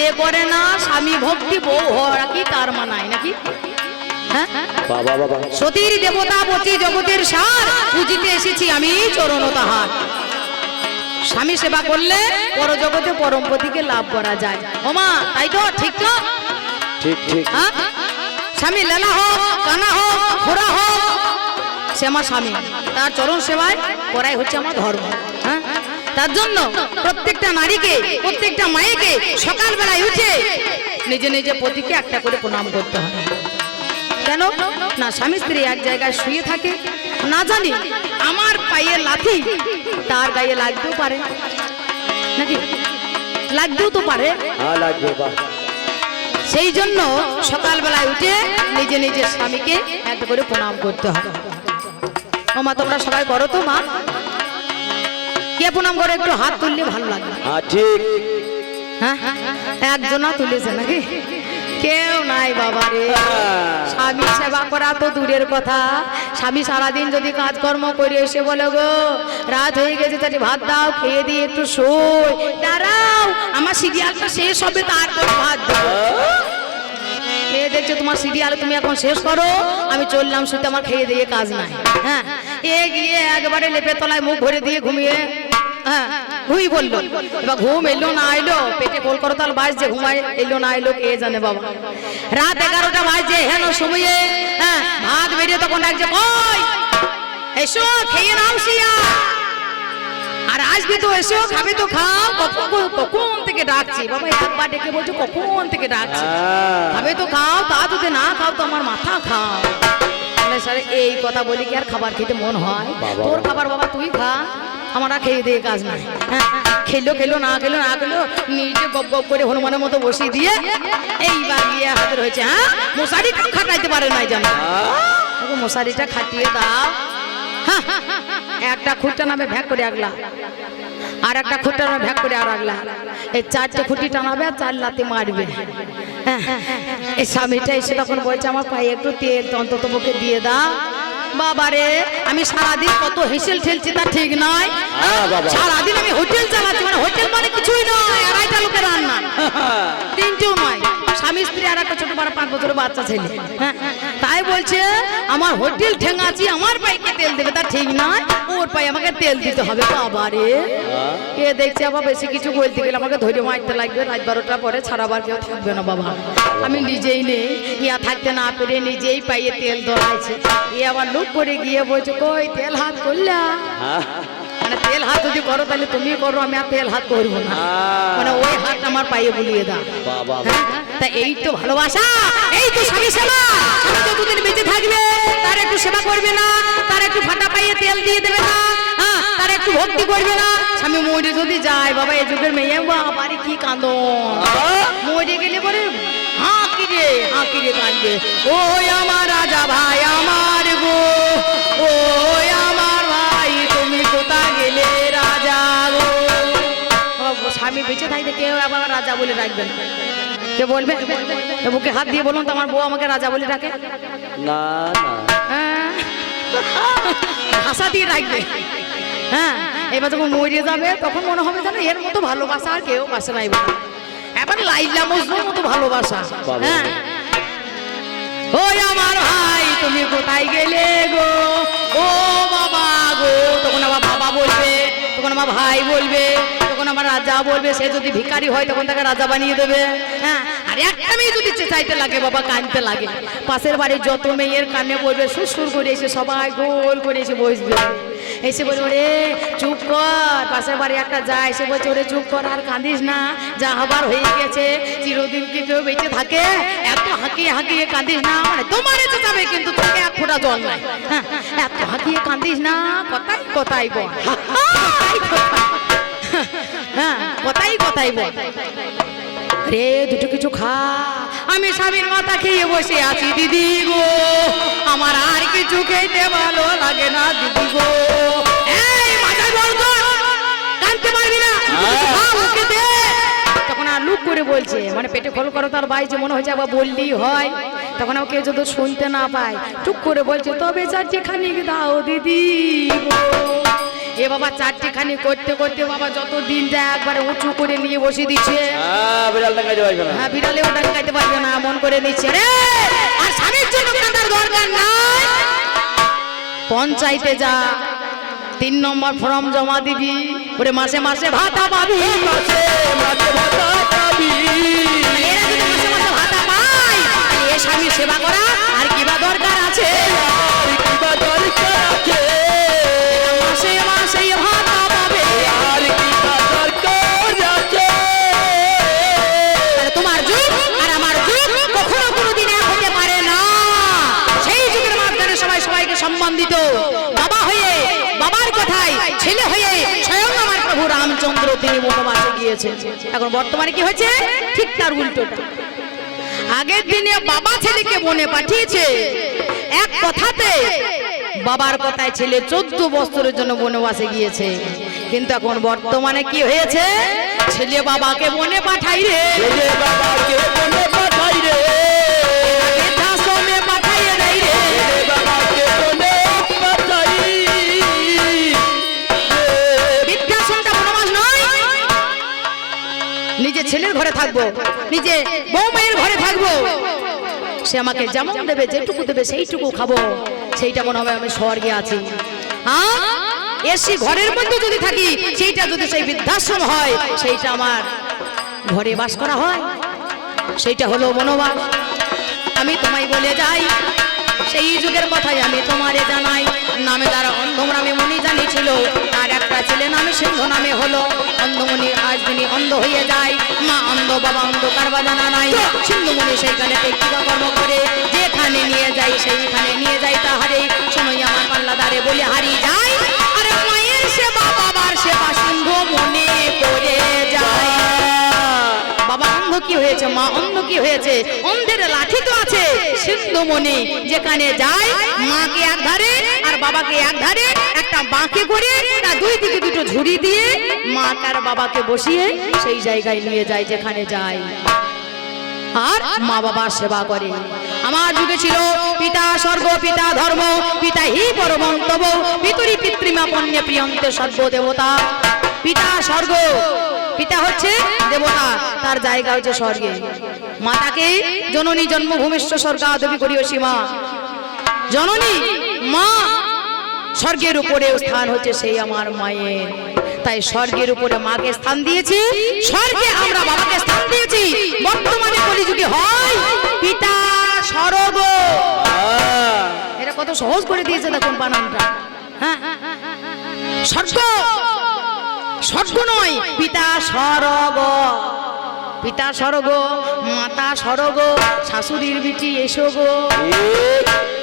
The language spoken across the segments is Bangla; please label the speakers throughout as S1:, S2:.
S1: যে করে না স্বামী ভক্তি বউ হওয়া কি তার মানায় নাকি? হ্যাঁ? সতীর দেবতা পচি জগতের সার পুজিতে এসেছি আমি চরণ তাহার। স্বামী সেবা করলে পরজগতে পরমপতিকে লাভ করা যায়। ওমা তাই তো ঠিক তো?
S2: ঠিক ঠিক।
S1: হ্যাঁ? স্বামী লেলা হোক কানা হোক খোরা হোক সে আমার স্বামী। তার চরণ সেবায় করাই হচ্ছে আমার ধর্ম। তার জন্য প্রত্যেকটা নারীকে প্রত্যেকটা মায়েকে সকালবেলায় উঠে নিজে নিজে পতিকে একটা করে প্রণাম করতে হবে কেন? না স্বামী স্ত্রী এক জায়গায় শুয়ে থাকে না জানি আমার পায়ে লাথি তার গায়ে লাগতেও পারে। নাকি? লাগতেও তো পারে।
S2: হ্যাঁ
S1: সেই জন্য সকালবেলায় উঠে নিজে নিজের স্বামীকে একটা করে প্রণাম করতে হবে ও মা তোমরা সবাই করো তো মা? কে প্রণাম করে? একটু হাত তুললে ভালো লাগবে।
S2: হ্যাঁ ঠিক।
S1: হ্যাঁ? একজনা তুলেছে নাকি? কেউ নাই বাবা রে। স্বামী সেবা করা তো দূরের কথা। স্বামী সারাদিন যদি কাজকর্ম করে এসে বলে গো রাত হয়ে গেছে তাহলে ভাত দাও খেয়ে দিয়ে একটু শোই দাঁড়াও আমার সিরিয়ালটা শেষ হবে তারপরে ভাত দেবো। খেয়ে দেখছ তোমার সিরিয়াল তুমি এখন শেষ করো। আমি চললাম শুতে আমার খেয়ে দিয়ে কাজ নাই। হ্যাঁ? এ গিয়ে একবারে লেপে তলায় মুখ ভরে দিয়ে ঘুমিয়ে হ্যাঁ ঘুই বলল এবার ঘুম এলো না এলো পেটে কল করো তাল বাজছে ঘুমায় এলো না এলো কে জানে বাবা? রাত এগারোটা বাজছে হেন সময়ে হ্যাঁ ভাত বেরিয়ে তখন ডাকছে কই এসো খেয়ে নাও শিয়া। আর আসবে তো এসো খাবে তো খাও কখন কখন থেকে ডাকছি? বাবা একবার ডেকে বলছো কখন থেকে ডাকছি। খাবে তো খাও তা যদি না খাও তো আমার মাথা খাও। স্যার এই কথা বলি কি আর খাবার খেতে মন হয়? তোর খাবার বাবা তুই খা। আমরা খেয়ে দিয়ে কাজ নাই। হ্যাঁ খেলো খেলো না খেলো না খেলো নিজে গপ গপ করে হনুমানের মতো বসিয়ে দিয়ে এইবার গিয়ে হাজির হয়েছে হ্যাঁ? মশারিটা খাটাইতে পারে নাই জানো মশারিটা খাটিয়ে দাও। হ্যাঁ, একটা খুঁটটা নামে ভ্যাক করে আগলা। আর একটা খুঁটটা নামে ভ্যাক করে আর আগলা। এই চারটে খুঁটি টানাবে আর চার লাতে মারবে। হ্যাঁ, এই স্বামীটা এসে তখন বলছে আমার পায়ে একটু তেল অন্তত মুখে দিয়ে দাও। বাবারে আমি সারাদিন কত হেসেল ঠেলছি তা ঠিক নয়।
S2: হ্যাঁ,
S1: সারাদিন আমি হোটেল চালাচ্ছি মানে হোটেল মানে কিছুই নয় আড়াইটা লোকের রান্না। তিনটেও নয়। স্বামী স্ত্রী আর একটা ছোট বড় পাঁচ বছরের বাচ্চা ছেলে। হ্যাঁ, তাই বলছে আমার হোটেল ঠেঙাচ্ছি আমার পাইকে তেল দেবে। তা ঠিক নয় ওর পায়ে আমাকে তেল দিতে হবে বাবারে। কে দেখছে আবার বেশি কিছু বলতে গেলে আমাকে ধরে মারতে লাগবে রাত বারোটা পরে ছাড়াবার কেউ থাকবে না বাবা। আমি নিজেই নেই ইয়া থাকতে না পেরে নিজেই পাইয়ে তেল ধরাইছে ই আবার লুক করে গিয়ে বলছে কই তেল হাত করলা?
S2: হ্যাঁ।
S1: মানে তেল হাত যদি করো তাহলে তুমি করো আমি আর তেল হাত করব না। মানে ওই হাত আমার পায়ে বুলিয়ে দাও। হ্যাঁ? তা এই তো ভালোবাসা এই তো স্বামী সেবা। স্বামী যতদিন বেঁচে থাকবে তার একটু সেবা করবে না তার একটু ফাটা পাইয়ে তেল দিয়ে দেবে না হ্যাঁ? তার একটু ভক্তি করবে না। স্বামী মরে যদি যায় বাবা এই যুগের মেয়ে বাবারে কি কান্দন। মরে গেলে বলে হাঁ কি হাঁ কি কাঁদবে। ওই আমার রাজা ভাই আমার গো ওই স্বামী বেঁচে থাকতে কেউ আবার রাজা বলে রাখবে না কে বলবে? বুকে হাত দিয়ে বলুন তো আমার বউ আমাকে রাজা বলে ডাকে।
S2: না না।
S1: হ্যাঁ। ভাষা দিয়ে রাখবে হ্যাঁ এবার যখন মরে যাবে তখন মনে হবে যেন এর মতো ভালোবাসা আর কেউ বাসে নাই বলে। এবার লাইলা মজনুর মতো ভালোবাসা। হ্যাঁ। ওই আমার ভাই তুমি কোথায় গেলে গো? ও বাবা গো তখন আমার বাবা বলবে তখন আমার ভাই বলবে আমার রাজা বলবে সে যদি ভিখারি হয় তখন তাকে রাজা বানিয়ে দেবে। হ্যাঁ আর একটা মেয়ে যদি চেঁচাইতে লাগে বাবা কানতে লাগে। পাশের বাড়ির যত মেয়ের কানে বলবে সুর করে এসে সবাই গোল করে এসে বসবে। এসে বলবে ওরে চুপ কর। পাশের বাড়ি একটা যায় এসে বলছে ওরে চুপ কর আর কাঁদিস না। যা হবার হয়ে গেছে চিরদিন কি কেউ বেঁচে থাকে? এত হাঁকিয়ে হাঁকিয়ে কাঁদিস না। মানে তোমার এসে যাবে কিন্তু তোকে এক ফোঁটা জল নাই। হ্যাঁ, এত হাঁকিয়ে কাঁদিস না। কথাই কথাই বল। হ্যাঁ কথাই কথাই বল। রে দুটো কিছু খা। আমি স্বামীর মাথা খেয়ে বসে আছি দিদি গো। আমার আর কিছু খেতে ভালো লাগে না দিদি গো। আর লুক করে বলছে মানে পেটে খোল করো তার বাইছে মনে হচ্ছে আবার বললেই হয়। তখন আমাকে যদি শুনতে না পায় টুক করে বলছে তবে চারটে খানিক দাও দিদি গো। এ বাবা চারটেখানি করতে করতে বাবা যত দিন যায় একবারে উঁচু করে নিয়ে বসে দিচ্ছে।
S2: হ্যাঁ বিড়াল দেখাইতে পারবে না।
S1: হ্যাঁ বিড়ালে ওটা খাইতে পারবে না মন করে নিচ্ছে। রে! আর স্বামীর জন্য কাঁদার দরকার নাই। পঞ্চায়েতে যা তিন নম্বর ফর্ম জমা দিবি ওরে মাসে মাসে ভাতা পাবি।
S2: মাসে মাসে ভাতা পাবি।
S1: এরা যদি মাসে মাসে ভাতা পায় এ স্বামীর সেবা করা আর কি বা দরকার আছে?
S2: আর কি বা দরকার আছে?
S1: প্রভু রামচন্দ্র মোটো মাছে গিয়েছেন এখন বর্তমানে কি হয়েছে? ঠিক তার উল্টোটা। আগের দিনে বাবা ছেলেকে বনে পাঠিয়েছে। এক কথাতে, বাবার কথায় ছেলে চোদ্দ বছরের জন্য বনবাসে গিয়েছে। কিন্তু এখন বর্তমানে কি হয়েছে? ছেলে বাবাকে বনে পাঠাই রে। ছেলের ঘরে থাকব, নিজে বৌমায়ের ঘরে থাকব। সে আমাকে যেমন দেবে, যেটুকু দেবে, সেইটুকু খাব। সেইটা মনে হবে আমি স্বর্গে আছি। হ্যাঁ এসি ঘরের মধ্যে যদি থাকি, সেইটা যদি সেই বৃদ্ধাশ্রম হয়, সেইটা আমার ঘরে বাস করা হয়। সেইটা হলো মনোবাস আমি তোমায় বলে যাই, সেই যুগের কথাই আমি তোমারে জানাই। নামে যারা অন্ধমরামে মনি জানিছিল তার ছেলে নামে সিংহ নামে হলো। অন্ধমণি আজ তিনি অন্ধ হয়ে যায়। মা অন্ধ বাবা অন্ধ কারবা জানা নাই। সিন্ধুমণি সেইখানে কর্ম করে যেখানে নিয়ে যাই সেইখানে নিয়ে যাই তাহারে। সময় আমার পাল্লাদারে বলে হারিয়ে যায়। আরে মায়ের সেবা বাবার সেবা সিংহ কি হয়েছে, মা? অন্ধ কি হয়েছে? অন্ধের লাঠি তো আছে। সিন্ধু মনে যেখানে যায়, মাকে এক ধারে আর বাবাকে এক ধারে, একটা বাঁকে করে তার দুই দিকে দুটো ঝুড়ি দিয়ে মা তার বাবাকে বসিয়ে সেই জায়গায় নিয়ে যায় যেখানে যায়। আর মা বাবার সেবা করে। আমার যুগে ছিল পিতা স্বর্গ, পিতা ধর্ম, পিতা হি পরমন্তব পিতরি পিতৃমা পণ্যে প্রিয়ন্তে সর্ব দেবতা পিতা স্বর্গ পিতা হচ্ছে দেবতা তার জায়গা হচ্ছে স্বর্গে। মাতাকে জননী জন্মভূমিষ্ঠ স্বর্গা দেবী করিও সীমা। জননী মা স্বর্গের উপরে স্থান হচ্ছে সেই আমার মায়ের। তাই স্বর্গের উপরে মাকে স্থান দিয়েছি স্বর্গে আমরা বাবাকে স্থান দিয়েছি। বর্তমানে কলিযুগে হয় পিতা স্বর্গ। এটা কত সহজ করে দিয়েছে দেখুন বানানটা। হ্যাঁ? স্বর্গ স্বর্গ নয়, পিতা স্বর্গ। পিতা স্বর্গ, মাতা স্বর্গ, শাশুড়ির বিটি এসো গো।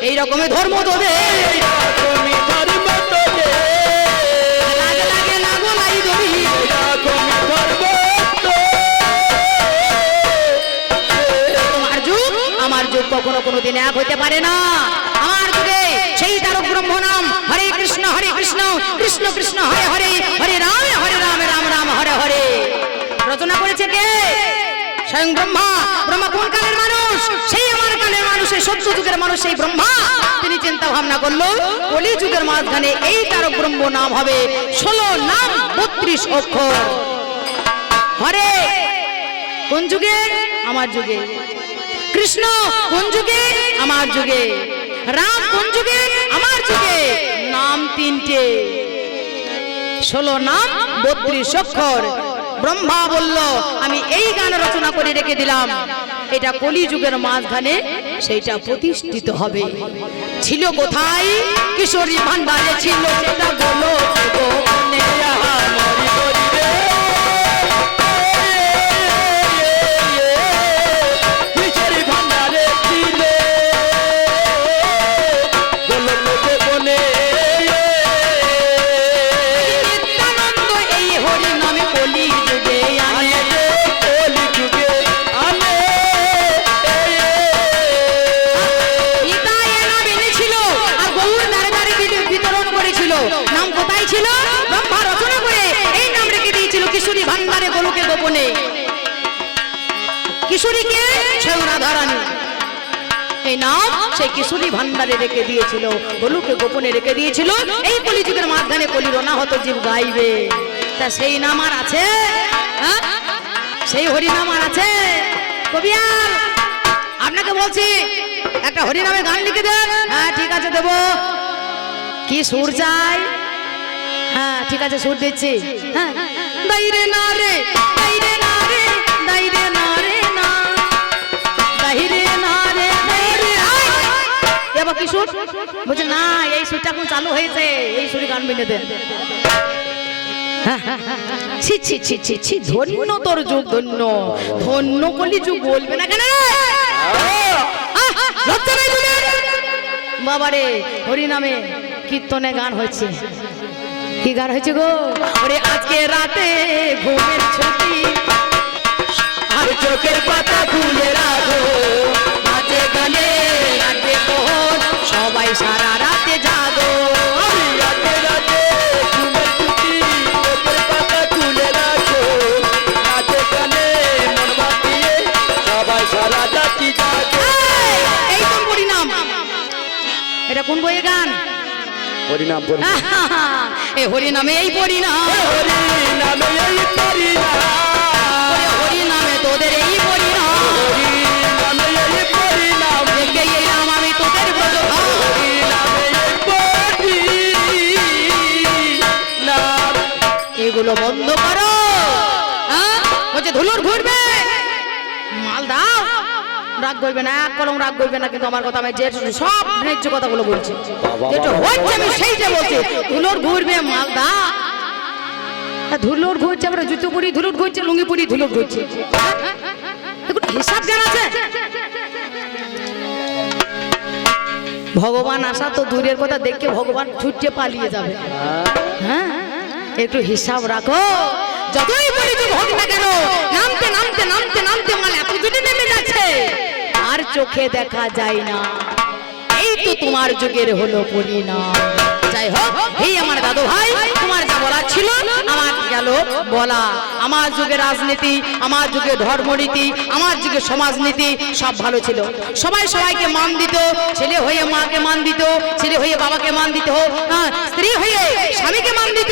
S1: এই রকমের ধর্ম তোদের কখনো কোনো দিন এক হতে পারে না। আমার যুগে সেই তারক ব্রহ্ম নাম হরে কৃষ্ণ হরে কৃষ্ণ কৃষ্ণ কৃষ্ণ, হরে হরে হরে রাম। স্বয়ং ব্রহ্মা ব্রহ্মা কোন কালের মানুষ? সেই আমার কালের মানুষ এই সত্য যুগের মানুষ সেই ব্রহ্মা। তিনি চিন্তা ভাবনা করল, কলি যুগের মাঝখানে এই তারক ব্রহ্ম নাম হবে ষোলো নাম বত্রিশ অক্ষর। হরে, কোন যুগে? আমার যুগে। কৃষ্ণ, কোন যুগে? আমার যুগে। রাম, কোন যুগে? আমার যুগে। নাম তিনটে। ষোলো নাম বত্রিশ অক্ষর। ব্রহ্মা বলল, আমি এই গান রচনা করে রেখে দিলাম। এটা কলিযুগের মাঝখানে সেইটা প্রতিষ্ঠিত হবে। ছিল কোথায়? কিশোরী ভান্ডারে ছিল সেটা বলো
S2: ভান্ডারে
S1: গোপনে। কিশোরীকে স্বয়ং রাধারানী এই নাম কিশোরী ভান্ডারে রেখে দিয়েছিল। গোলুকে গোপনে রেখে দিয়েছিল। এই কলিযুগের মাঝখানে কলি রোনা হতো জীব গাইবে। তা সেই নাম আর আছে? সেই হরি নাম আর আছে? কবিয়াল আপনাকে বলছি, একটা হরি নামে গান লিখে দেন। হ্যাঁ ঠিক আছে, দেবো। কি সুর চাই? হ্যাঁ ঠিক আছে, সুর দিচ্ছি। হ্যাঁ। হয়েছে ধন্য তোর? বাবারে হরি নামে কীর্তনে গান হচ্ছে কি গান হয়েছে গো? ওরে আজকে রাতে ঘুমের ছুটি।
S2: আর চোখের পাতা খুলে রাখো।
S1: নাচে গানে রাখবে মোহন সবাই সারা রাতে জাগো।
S2: আমি রাতে রাতে ঘুমের ছুটি চোখের পাতা খুলে রাখো। নাচে গানে মাতিয়ে সবাই সারা
S1: এই, এই তো পরিণাম। এটা কোন বইয়ের গান?
S2: হরিনাম হরি
S1: এই হরি নামে এই পরিণাম।
S2: হরি নামে এই
S1: হরি নামে তোদের এই
S2: হরি নামে এই
S1: আমি তোদের ব্রজধাম।
S2: হরি নামে এই পরিণাম।
S1: এগুলো বন্ধ করো। হ্যাঁ? বলছে ধুলোর ঘুরবে। রাগ করবে না এক কলম রাগ করবে না কিন্তু আমার কথা আমি যে সব ন্যায্য কথাগুলো বলছি। যেটা হচ্ছে আমি সেইটা বলছি ধুলোর ঘুরবে মাল দাও হ্যাঁ, ধুলোর ঘুরছে আমরা জুতো পরি ধুলোর ঘুরছে লুঙ্গি পরি ধুলোর ঘুরছে হিসাব জ্ঞান আছে? ভগবান আসা তো দূরের কথা দেখে ভগবান ছুটে পালিয়ে যাবে। হ্যাঁ? একটু হিসাব রাখো। যতই পরিচয় হোক না কেন নামতে নামতে নামতে নামতে মাল এত দূরে নেমে যাচ্ছে চোখে দেখা যায় না। এই তো তোমার যুগের হলো পরিণাম। যাই হোক এই আমার দাদু ভাই তোমার যা বলার ছিল আমার গেল বলা। আমার যুগে রাজনীতি আমার যুগে ধর্মনীতি আমার যুগে সমাজনীতি সব ভালো ছিল। সবাই সবাইকে মান দিত ছেলে হয়ে মাকে মান দিত ছেলে হয়ে বাবাকে মান দিত হ্যাঁ, স্ত্রী হয়ে স্বামীকে মান দিত।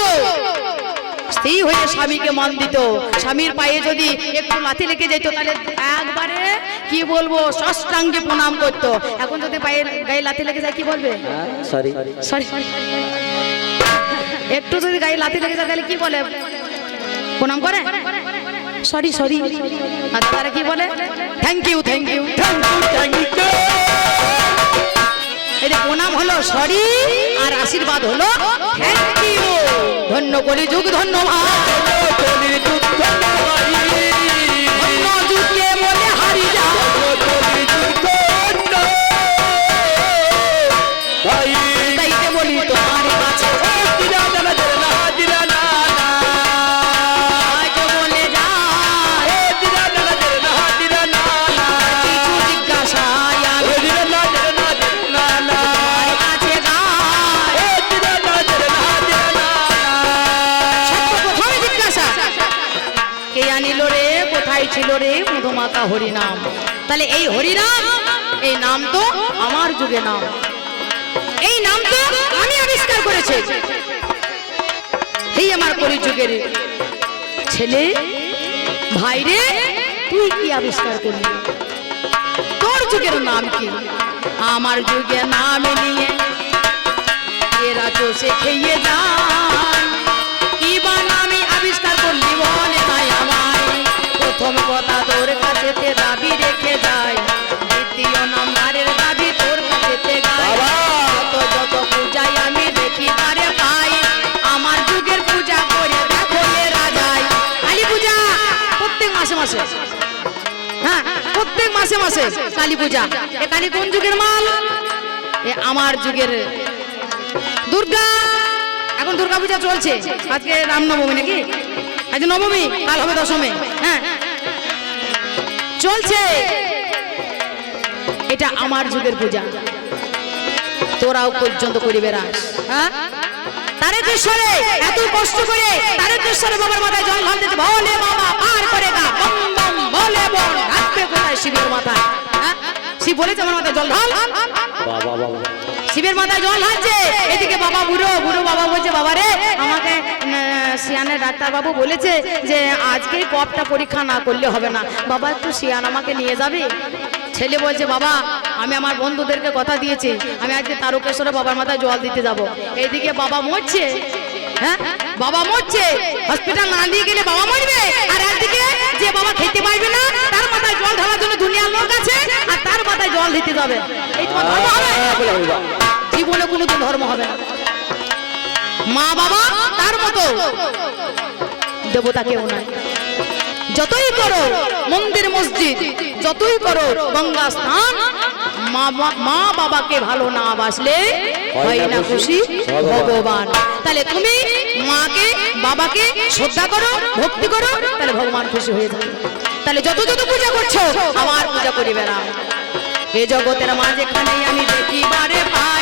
S1: স্ত্রী হয়ে স্বামীকে মন দিত। স্বামীর পায়ে যদি একটু লাথি লেগে যেত তাহলে একবারে কি বলব ষষ্ঠাঙ্গে প্রণাম করতো। এখন যদি পায়ে গায়ে লাথি লেগে যায় কি বলবে?
S2: সরি
S1: সরি সরি একটু যদি গায়ে লাথি লেগে যায় তাহলে কি বলে? প্রণাম করে? সরি সরি আর তারা কি বলে? থ্যাংক ইউ থ্যাংক ইউ এটা প্রণাম হলো সরি আর আশীর্বাদ হলো থ্যাংক ইউ ধন্য করি যুগ ধন্যবাদ রে? কোথায় ছিল রে? মধুমাতা হরিনাম। তাহলে এই হরিনাম, এই নাম তো আমার যুগে নাম। এই নাম তো আমি আবিষ্কার করেছি। এই আমার কলিযুগের ছেলে, ভাই রে, তুই কি আবিষ্কার করলি? তোর যুগের নাম কি? আমার যুগে নাম নিয়ে এরা তো সে খেয়ে যান মাসে? হ্যাঁ প্রত্যেক মাসে মাসে কালী পূজা। এ কালী কোন যুগের মাল? এ আমার যুগের। দুর্গা! এখন দুর্গা পূজা চলছে। আজকে রামনবমী নাকি? আজ নবমী, কাল হবে দশমী। হ্যাঁ। চলছে। এটা আমার যুগের পূজা। তোরাও পর্যন্ত করিবে বেড়াস হ্যাঁ? তারে দেশরে এত কষ্ট করে তারে দেশরে বাবার মাথায় জল ঢালতেছে বলে বাবা পার করে গা। বম বম বলে বল রাখবে কোথায় শিবের মাথায়? হ্যাঁ? শিব বলেছে আমার মাথায় জল ঢাল। শিবের মাথায় জল ঢালছে। এদিকে বাবা বুড়ো বুড়ো বাবা বলছে বাবা রে আমাকে সিয়ানের ডাক্তারবাবু বলেছে যে আজকে কপটা পরীক্ষা না করলে হবে না। বাবা একটু সিয়ান আমাকে নিয়ে যাবে? ছেলে বলছে, বাবা, আমি আমার বন্ধুদেরকে কথা দিয়েছি, আমি আজকে তারকেশ্বরে বাবার মাথায় জল দিতে যাব। এইদিকে বাবা মরছে। হ্যাঁ? বাবা মরছে। হসপিটাল না দিয়ে গেলে বাবা মরবে। আর একদিকে যে বাবা খেতে পারবে না, তার মাথায় জল ঢালার জন্য দুনিয়ার লোক আছে, আর তার মাথায় জল দিতে যাবে। এই তোমার ধর্ম হবে? ধর্ম হবে না। মা বাবা, তার মতো। দেবতা কেউ নাই। যতই করো মন্দির মসজিদ যতই করো গঙ্গা স্নান মা মা বাবাকে ভালো না বাসলে হয় না খুশি ভগবান। তাহলে তুমি মাকে বাবাকে শ্রদ্ধা করো ভক্তি করো তাহলে ভগবান খুশি হয়ে যাবে। তাহলে যত যত পূজা করছ আমার পূজা করিবে না। এ জগতের মাঝখানে আমি দেখিবারে পাই। আমার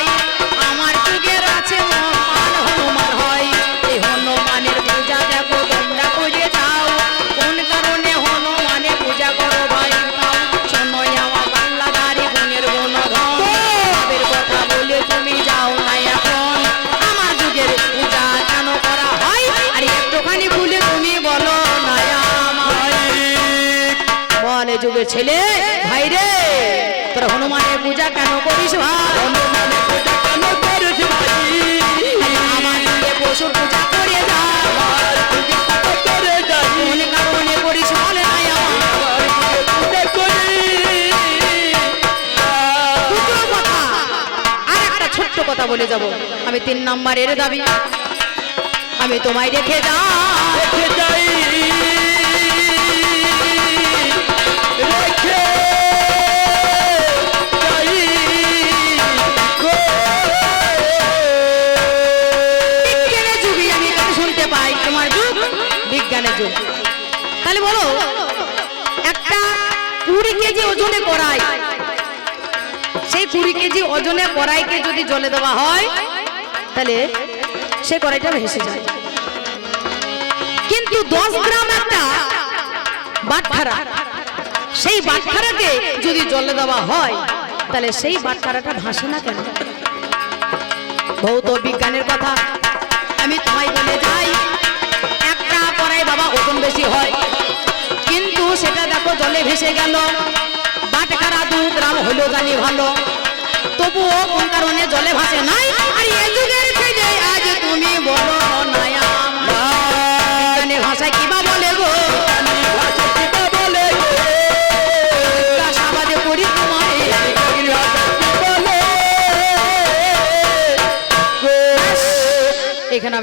S1: ছেলে ভাই রে তোর হনুমানের পূজা কেন করিস ভাই?
S2: হনুমানের পূজা কেন ভাই?
S1: আমার পশুর পূজা করে কথা বলে যাব। আমি তিন নাম্বারের দাবি। আমি তোমায় রেখে যা কেজি ওজনে কড়াই সেই কুড়ি কেজি ওজনে কড়াইকে যদি জলে দেওয়া হয়, তাহলে সেই কড়াইটা ভেসে যায়। কিন্তু দশ গ্রাম একটা বাটখারা, সেই বাটখারাকে যদি জলে দেওয়া হয়, তাহলে সেই বাটখারাটা ভাসে না কেন? ভৌত বিজ্ঞানের কথা, আমি তোমায় বলে যাই, একটা কড়াই বাবা ওজন বেশি হয়। কিন্তু সেটা দেখো জলে ভেসে গেল। বাটখারা দু গ্রাম জানি ভালো। তবুও কোন কারণে জলে ভাসে নাই। আর যুগের আজ তুমি বলো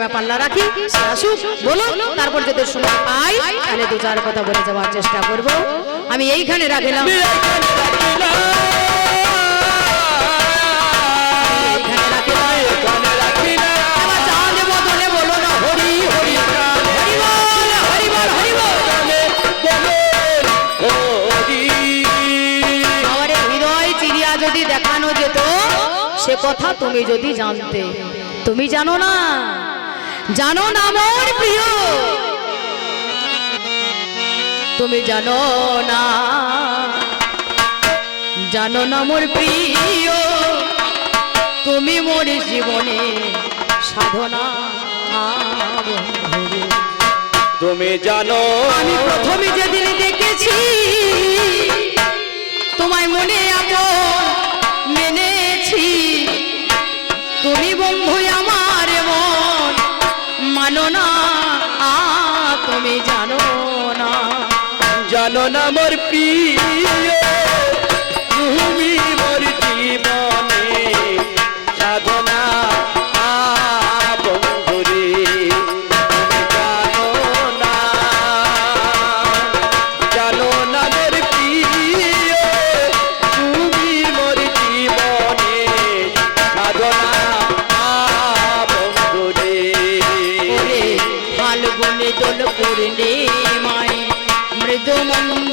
S1: এখানে আমি পাল্লা রাখি। আসুক বলো তারপর যদি সময় পাই তাহলে দু চার কথা বলে যাওয়ার চেষ্টা করব। আমি এইখানে রাখিলাম। আমার আমার কথা তুমি যদি জানতে। তুমি জানো না। জানো না আমার প্রিয়? তুমি জানো না জানো না মোর প্রিয়? তুমি মোর জীবনে সাধনা
S2: তুমি জানো
S1: আমি প্রথমে যেদিন দেখেছি তোমায় মনে আপন মেনেছি। তুমি বন্ধু আমার মানো না আ, তুমি জানো না।
S2: জানো না মোর প্রিয়
S1: ಜಗಮನ್ನ